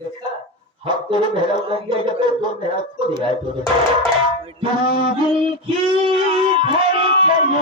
देखा हम तेरे मेहराब लग गया जब तो मेहराब खो दिया है तूने दिल की धड़कन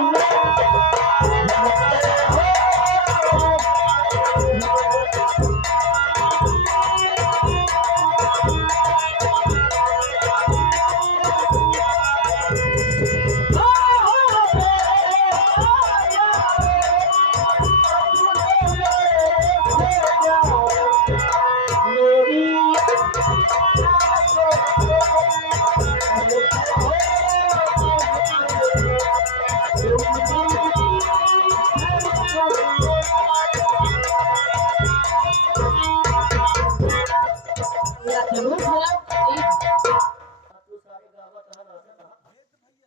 तो सारे गावा कहा ना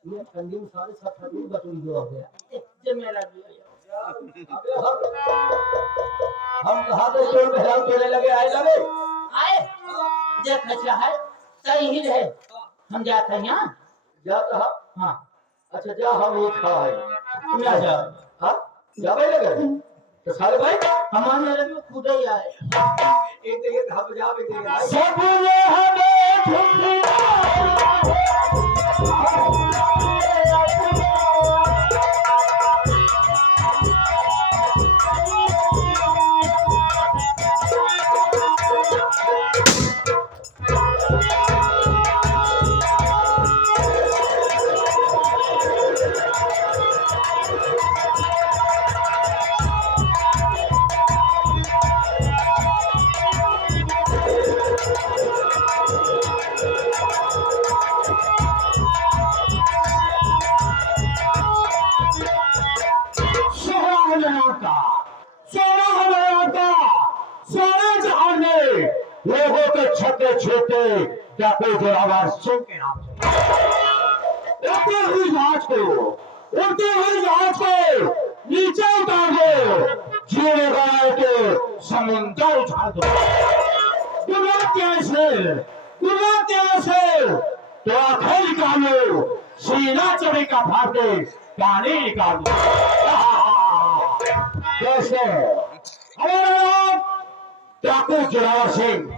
ये ठंडी में सारे सब ठंडी बटुरी जो हो गया जो मेरा भी अबे हम कहा तो तोर मेहराब तोड़ने लगे आए लगे आए जे खचा है सही ही रहे हम जाते हैं यहाँ जा कहा हाँ अच्छा जा हम ये खा है ना जा हाँ जावे लगे तो साले भाई हमारे लगे खुद ही आए एक हम जावे देंगे सब ये हमें ढूंढना लोगों के छोटे छोटे डाको जोरावर सिंह के नाम से उड़ते हुई जहाज को नीचे उतार दो जीने गए के समुद्र उठा दो गुलाब से तो आंखें निकालो सीना चढ़े का भागे पानी निकालो कैसे डाकू जोरावर सिंह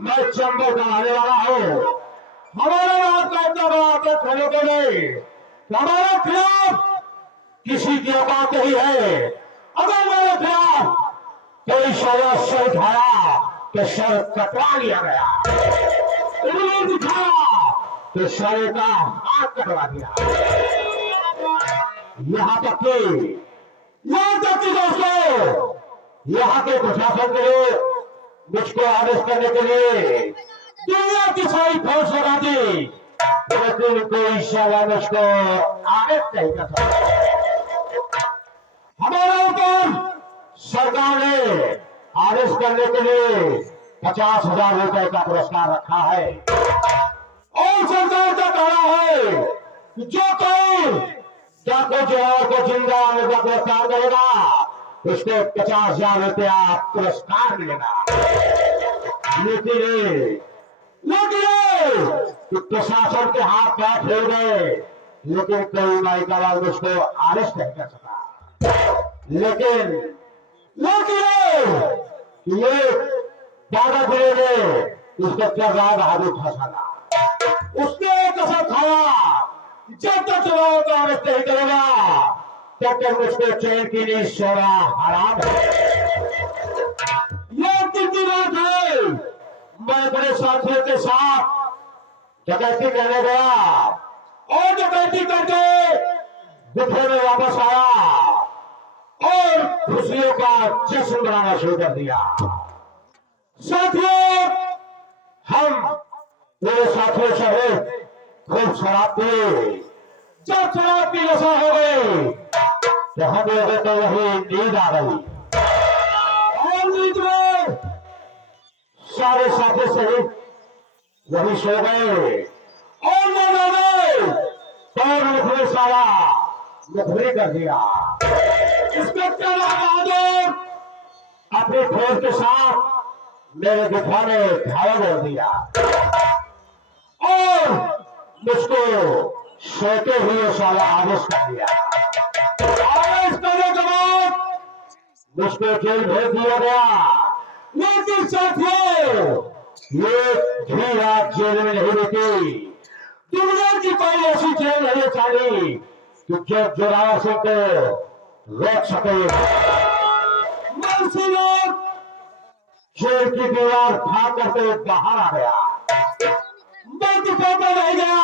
मैं चंबल का आने वाला हूँ हमारे बात का इतना बड़ा आप खड़े को नहीं हमारे खिलाफ किसी की औकात नहीं है अगर मेरे खिलाफ कोई सर उठाया तो सर कटवा लिया गया उंगली दिखाया तो सर का हाथ कटवा दिया यहाँ तक कि दोस्तों यहाँ के प्रशासन के लिए मुझको आदेश करने के लिए दुनिया की सारी फोर्स लगा दी लेकिन कोई शाला मुझको आदेश नहीं कर सकता हमारे ऊपर सरकार ने आदेश करने के लिए 50,000 रुपए का पुरस्कार रखा है और सरकार का कहना है कि जो कोई डाको जोहर को जिंदा गिरफ्तार करेगा उसको 50,000 रुपया पुरस्कार मिलेगा लेकिन प्रशासन के हाथ पैर फेर गए लेकिन कोई नायिका उसको अरेस्ट नहीं कर सका लेकिन ये दादा जिले ने उसको कर्रा बहादुर फंसाना उसने कसम खाया जब तक चुनाव का अरेस्ट नहीं करेगा तब तक मुझको चैन की नींद सोना हराम है ये अंतिम बात है मैं अपने साथियों के साथ डकैती करने गया और डकैती करके गुफे में वापस आया और खुशियों का जश्न मनाना शुरू कर दिया साथियों हम मेरे साथियों सहित खूब शराब पिए जब शराब की नशा हो गई तो हम लोगों को वही नींद आ गई और नींद में सारे साथी सहित वही सो गए और मैंने पैर मुखरे सारा मुखरी कर दिया इंस्पेक्टर बहादुर अपने फोन के साथ मेरे गुफा में धावा बोल दिया और मुझको सोते हुए सारा आदेश कर दिया आदेश करने के बाद मुझको जेल भेज दिया गया, लेकिन साथियों ये भी आज जेल में नहीं रहती। दुनिया की कोई ऐसी जेल नहीं चली कि जो जोरावर सिंह को रोक सके। मुंशी लोग जेल की दीवार फाड़ करके बाहर आ गया, बल्कि पैदल नहीं गया,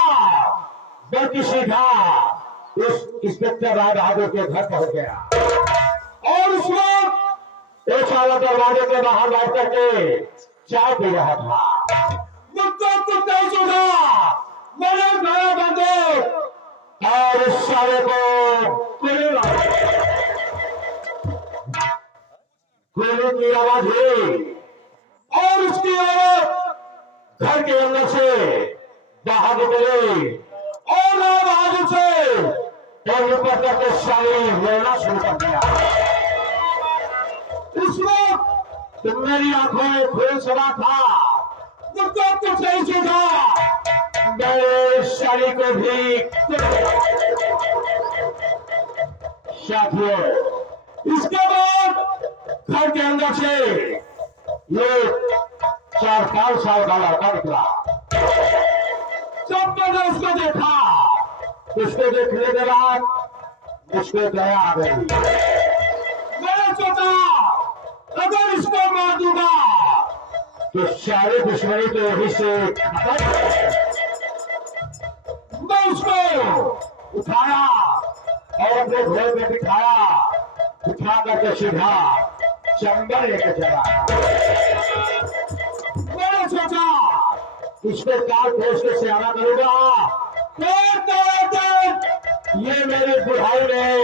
बल्कि सीधा उस इंस्पेक्टर राय बहादुर के घर पहुंच गया और उस वक्त एक साल दरवाजे के बाहर बैठ करके चाय पी रहा था। मुझको कुछ नहीं सुना, मैंने उठाया बंदूक और उस साले को गोली की आवाज हुई और उसकी आवाज घर के अंदर से बाहर निकली और आवाज से और ऊपर करके साली रोना शुरू कर दिया। उस वक्त मेरी आंखों में खून समा था, मुझको कुछ नहीं सूझा, मेरे साली को भी। साथियों इसके बाद घर के अंदर से ये 4-5 साल का लड़का निकला। जब मैंने उसको देखा, उसको देखने के बाद मुझको दया आ गई। मैंने सोचा अगर इसको मार दूंगा तो सारी दुश्मनी तो यही से खत्म। मैं उसको उठाया और अपने घोड़े में बिठाया, उठा करके सीधा चंबल लेके चला। मैंने सोचा इसको काल ठोस के सियाना करूंगा, ये मेरी बुढ़ाई में।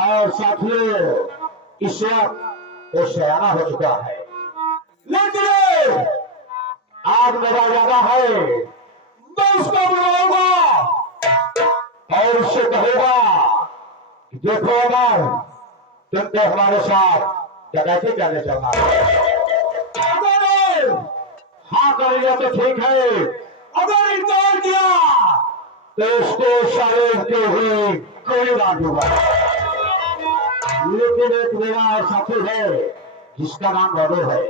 और साथियों इस वक्त वो सियाना हो चुका है, लेकिन आज मेरा इरादा है मैं उसको बुलाऊंगा और उससे कहूंगा देखो अमर, तुमको हमारे साथ डकैती करने चलना है। अगर हाँ कर लिया तो ठीक है, अगर इनकार किया तो उसको सारे के ही गोली मार दूंगा। लेकिन एक मेरा साथी है जिसका नाम गौरव है,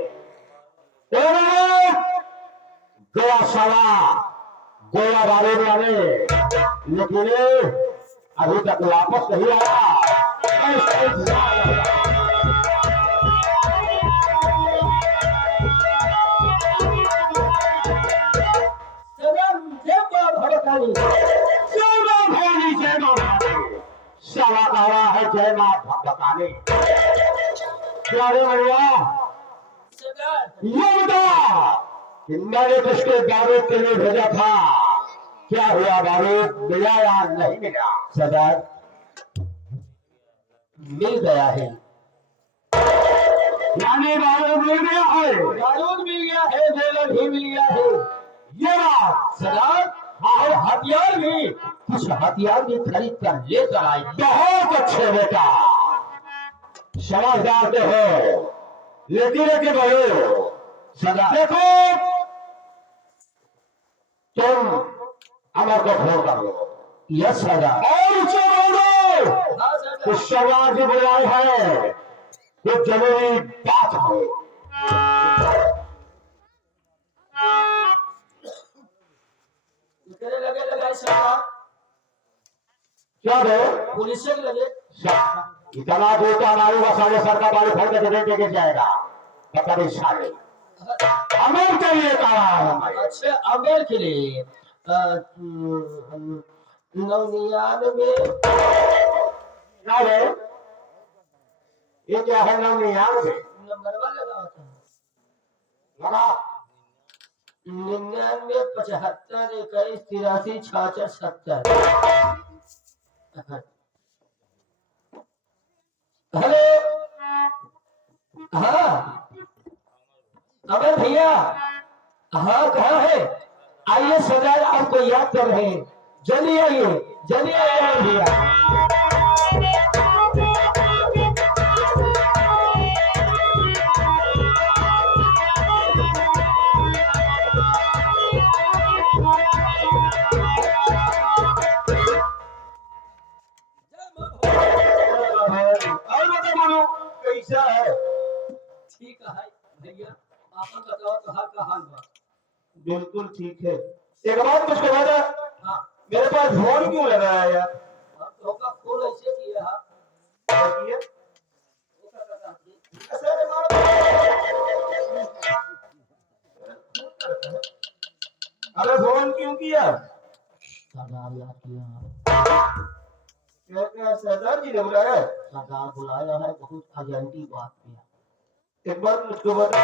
गया साला गोला बारूद वाले, लेकिन अभी तक वापस नहीं आया। साला कह रहा है जय मां भगवतानी। क्या रे भैया ये बता कि मैंने तुझको बारूद के लिए भेजा था, क्या हुआ? बारूद मिला या नहीं मिला? सरदार मिल गया है। यानी बारूद मिल गया है? बारूद मिल गया है, बेलन भी मिल गया है। ये बात सरदार, और हथियार भी, कुछ हथियार भी खरीद कर लेकर आए। बहुत अच्छे बेटा, समझदार तो हो, लेकिन के भयो सरदार देखो तुम अमर को फोन कर लो। यस सरदार। और उसे बोलो उस सरदार जो बुलाए है वो जरूरी बात है। लगे सरदार, क्या दो पुलिस से लगे इतना दूर का नारू साले सरकार वाले घर के जगह के जाएगा। पकड़े साले अमर के लिए कहा। अच्छा अमर के लिए 99 क्या है ये? क्या है 99 नंबर लगा होता है। लगा 99 75 21 83 66 70। हेलो हाँ अमर भैया, हाँ कहाँ है? आइए सरदार आपको याद कर रहे हैं, जल्दी आइए जल्दी आइए अमर भैया। कैसा है? ठीक है भैया, आपन बताओ कहाँ का हाल बा? बिल्कुल ठीक है। एक बात मुझको बता, हाँ, मेरे पास फोन क्यों लगाया यार? अब तो का फोन ऐसे किए हा? देखिए, वो का करता है? ऐसे मारो। अरे फोन क्यों किया? सरदार याद किया। क्या सरदार जी ने बुलाया है? सरदार बुलाया है, बहुत अर्जेंटी बात किया। एक बात मुझको बता,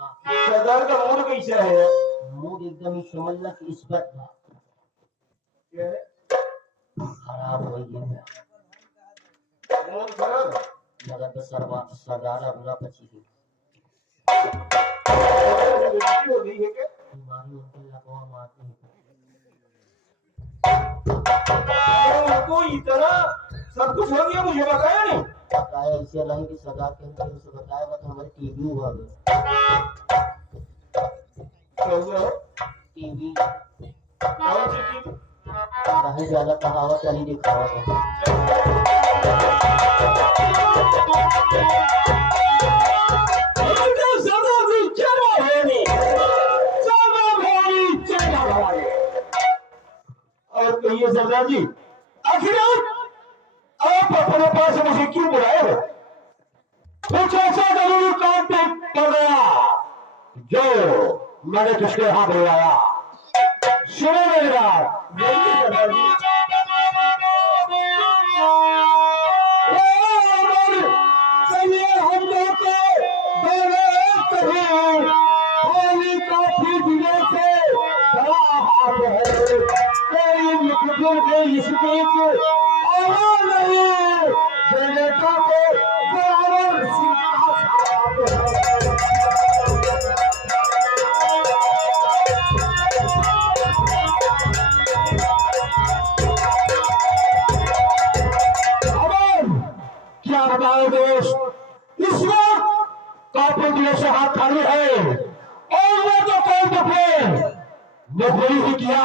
हाँ, सरदार का मूड कैसा है? मूड एकदम ही समझना कि इस बात था क्या है? खराब हो गया है। मूड खराब है? मगर तो सरदार बुला पची की बेइज्जती हो गई है क्या? बीमारी उनके लगवा मारती है। उनको इतना सब कुछ हो गया, मुझे बताया नहीं। बताया ऐसे नहीं कि सरदार के हमसे उसे बताया तो हमारी टीवी हुआ है। क्या हुआ है? टीवी कौन सी चीज? नहीं ज्यादा कहावत नहीं दिखावत है। और कहिए सरदार जी, आखिर आप अपने पास मुझे क्यों बुलाए हो? कुछ ऐसा जरूर काम कर गया जो मैंने तुझके हाथ बुलाया। सुनो मेरी बात। बोलिए सरदार जी। चलिए हम लोग को काफी दिनों से बड़ा हाथ है, कोई मुकदर के इस बीच आया नहीं, जनता को बराबर सिंहासन क्या बताओ दोस्त, इस वक्त काफी दिनों से हाथ खाली है और वो तो कौन दफे नौकरी ही किया।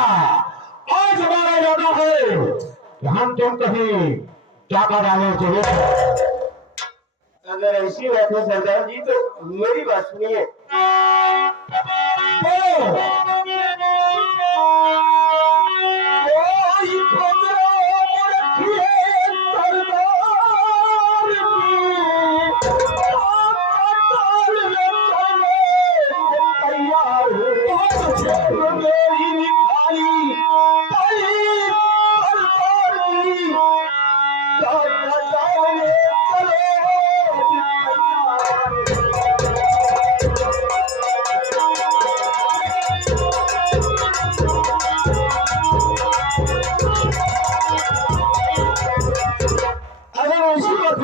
आज हमारा इरादा है कि हम तुम कहीं टाका डालने चाहिए। अगर ऐसी बात है सरदार जी तो मेरी बात सुनिए।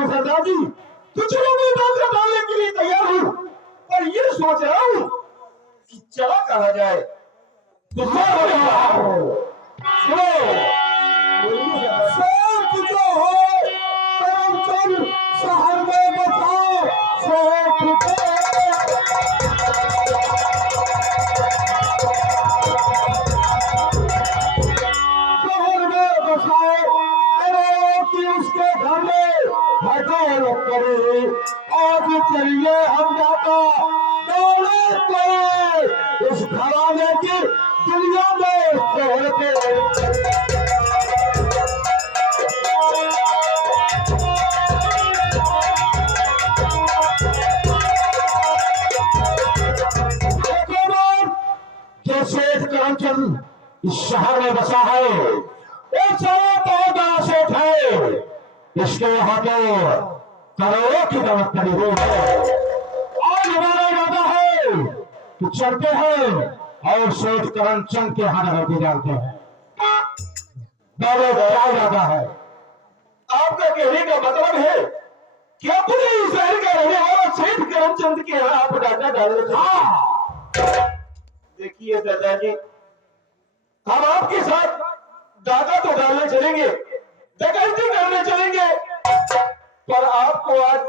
सरदार जी तो चलो मैं बात डालने के लिए तैयार हूँ, पर ये सोच रहा हूँ कि चला कहा जाए। तो सुनो, शौक जो हो करमचंद शहर में बसाओ, शौक शहर में बसाओ, कि उसके घर में हजर करे। आज चलिए हम जाता दौलत को इस घराने की दुनिया में शोहर पे। जो सेठ करमचंद इस शहर में बसा है वो सारा बहुत बड़ा सेठ है। इसके यहाँ तो करोड़ों की दौलत पड़ी हुई है। आज हमारा इरादा है कि चलते हैं और सेठ करमचंद के यहाँ नजर डालते हैं। दौलत क्या जाता है? आपका कहने का मतलब है कि अपने इस शहर का रहने वाला सेठ करमचंद के यहाँ आप डाका डालने? हाँ, देखिए सरदार जी, हम आपके साथ डाका तो डालने चलेंगे, डकैती करने चलेंगे, पर आपको आज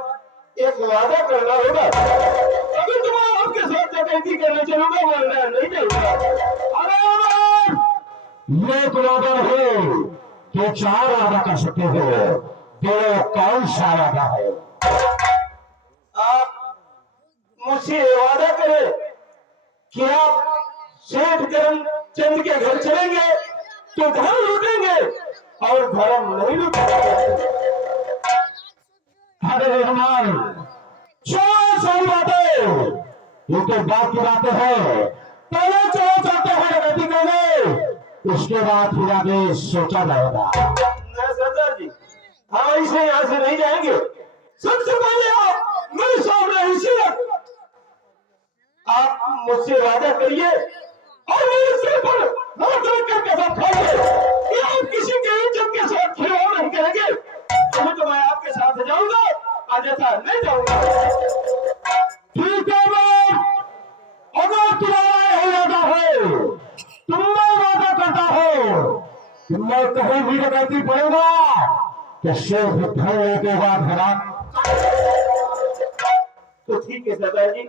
एक वादा करना होगा। अभी तो मैं आपके साथ डकैती करने चलूंगा, वरना नहीं चलूंगा। अरे ये एक वादा है कि 4 वादा कर सकते हो, तो कौन सा वादा है? मुझसे वादा करे कि आप सेठ करमचंद के घर चलेंगे तो धन लूटेंगे और धर्म नहीं लूटेंगे। अरे रहमान, सारी बातें ये तो बात की बातें हैं। पहले चलो चलते हैं गति करने, उसके बाद फिर आगे सोचा जाएगा। सरदार जी, हम ऐसे यहाँ से नहीं जाएंगे। सबसे पहले आप मेरे सामने हैसियत आप मुझसे वादा करिए और मेरे सिर पर हाथ रखकर कसम खाइए कि आप किसी के इज्जत के साथ खिलवाड़ नहीं करेंगे। तो मैं आपके साथ जाऊंगा, अन्यथा नहीं जाऊंगा। ठीक है बाप, अगर तुम्हारा यही इरादा है, तुम मैं वादा करता हो कि मैं कहीं भी डकैती पड़ूंगा तो सिर्फ धरने के बाद हरा। तो ठीक है सरदार जी,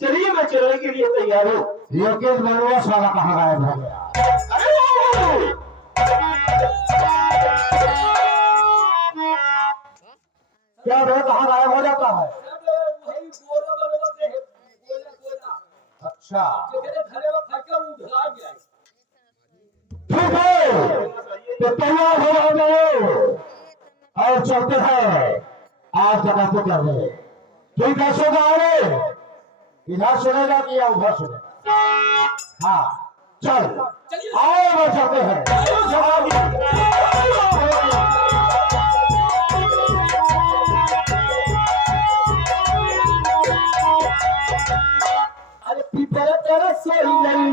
चलिए मैं चलने के लिए तैयार हूँ। लेकिन मनोज वाला कहाँ गायब हो गया? क्या रे, कहाँ गायब हो जाता है? वही गोरा बनवते हैं, गोरा। अच्छा जेकरे घरे में फटका उधरा गया। ठीक है, तो तैयार हो जाओ और चलते हैं। आज जगह तो कर रहे। ठीक है, सो जाओ। इधर सुनेगा कि या उधर सुनेगा? हाँ चल, आओ वो चलते हैं। अरे पीपर तेरा सोई नहीं,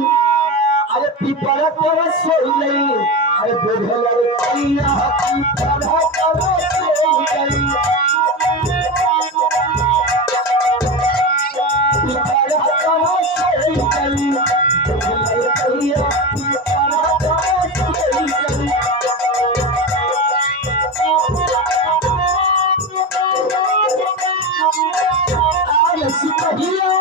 अरे पीपर तेरा सोई नहीं, अरे बुढ़े लड़कियां पीपर तेरा सोई नहीं, पीपर तेरा सोई नहीं, बुढ़े लड़कियां पीपर तेरा सोई नहीं। आय सिपहिया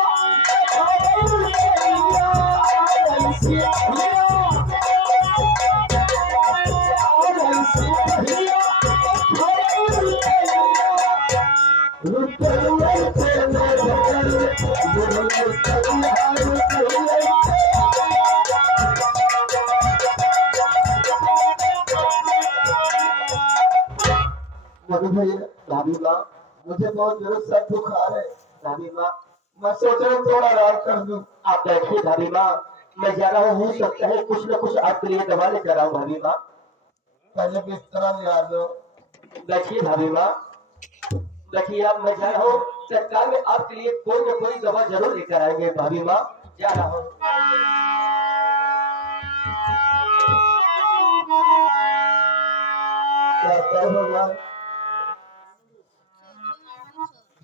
दादी माँ, मुझे बहुत जोर सर बुखार है। दादी माँ, मैं सोच रहा हूँ थोड़ा आराम कर लूं। आप बैठिए दादी माँ, मैं जा रहा हूँ। हो सकता है कुछ न कुछ आपके लिए दवा लेकर आऊँ। दादी माँ पहले बिस्तरा में आ दो। बैठिए दादी माँ, बैठिए आप। मैं जा रहा हूँ, सरकार में आपके लिए कोई न कोई दवा जरूर लेकर आएंगे। दादी माँ जा रहा हूँ। क्या भगवान,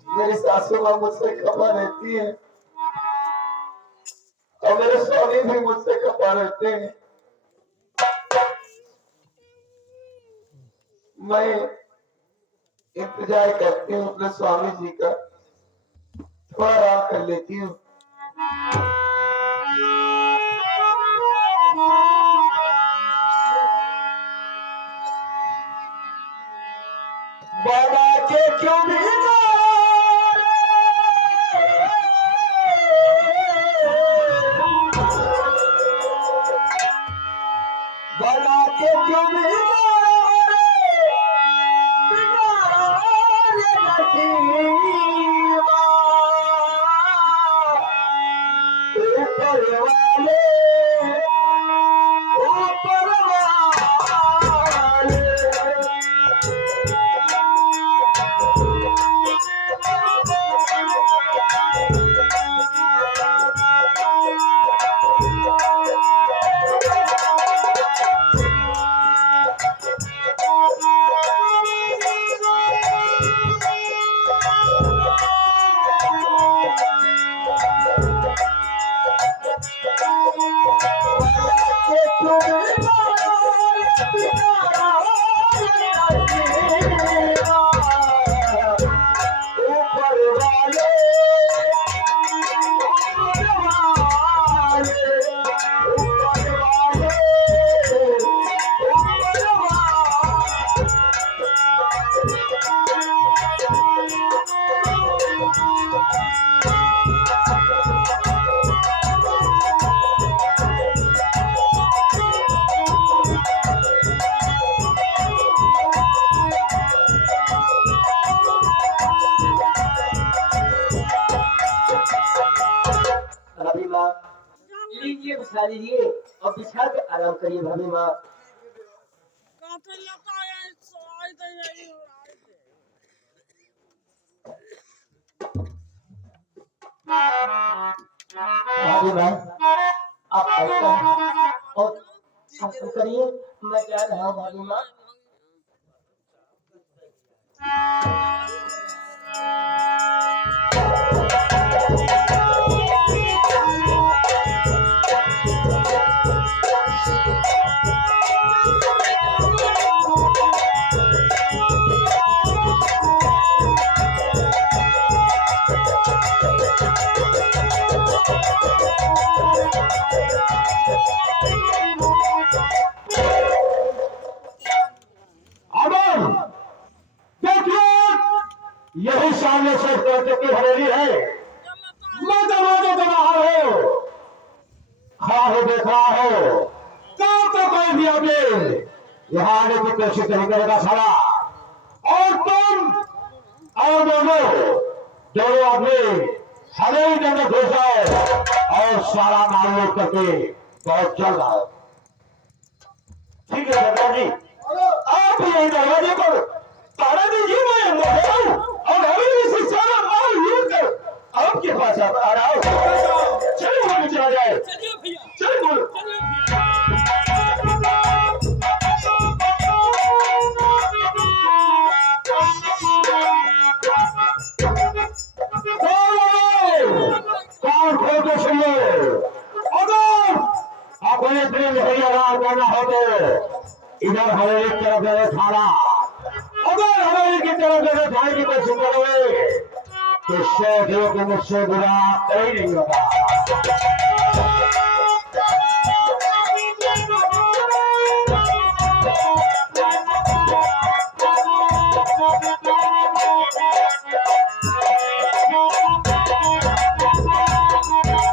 मेरी सासू माँ मुझसे खपा रहती है और मेरे स्वामी भी मुझसे खपा रहते हैं। मैं इंतजार करती हूँ अपने स्वामी जी का, थोड़ा आराम कर लेती हूँ। बाबा के क्यों भी बाबा के क्यों भी बिछा लीजिए और बिछा के आराम करिए भाभी माँ। भाभी माँ आप ऐसा और आराम करिए, मैं जा रहा हूँ भाभी माँ। अमर देखिए, यही सामने से की हवेली है। मैं दरवाजा दे रहा हूँ, खड़ा हो देख रहा हो, कब तक कोई भी आगे यहाँ आने की कोशिश नहीं करेगा साला। और तुम और दोनों आदमी हवेली के अंदर घुस जाओ और सारा मालूम करके बहुत जल्द आओ। ठीक है सरदार जी, आप ये दरवाजे पर ताला दीजिए, मैं मोटा हूं और हवेली से सारा माल लूट कर आपके पास आ रहा हूं। चलो वहां चला जाए, चलिए भैया, चलो बोलो। चलिए भैया। कान खोल के सुनिए, अगर अपने दिल भैया राम करना हो तो इधर हवेली की तरफ मेरे थाना, अगर हवेली की तरफ मेरे थाने की कोशिश करोगे तो सोचो कि मुझसे बुरा कोई नहीं होगा।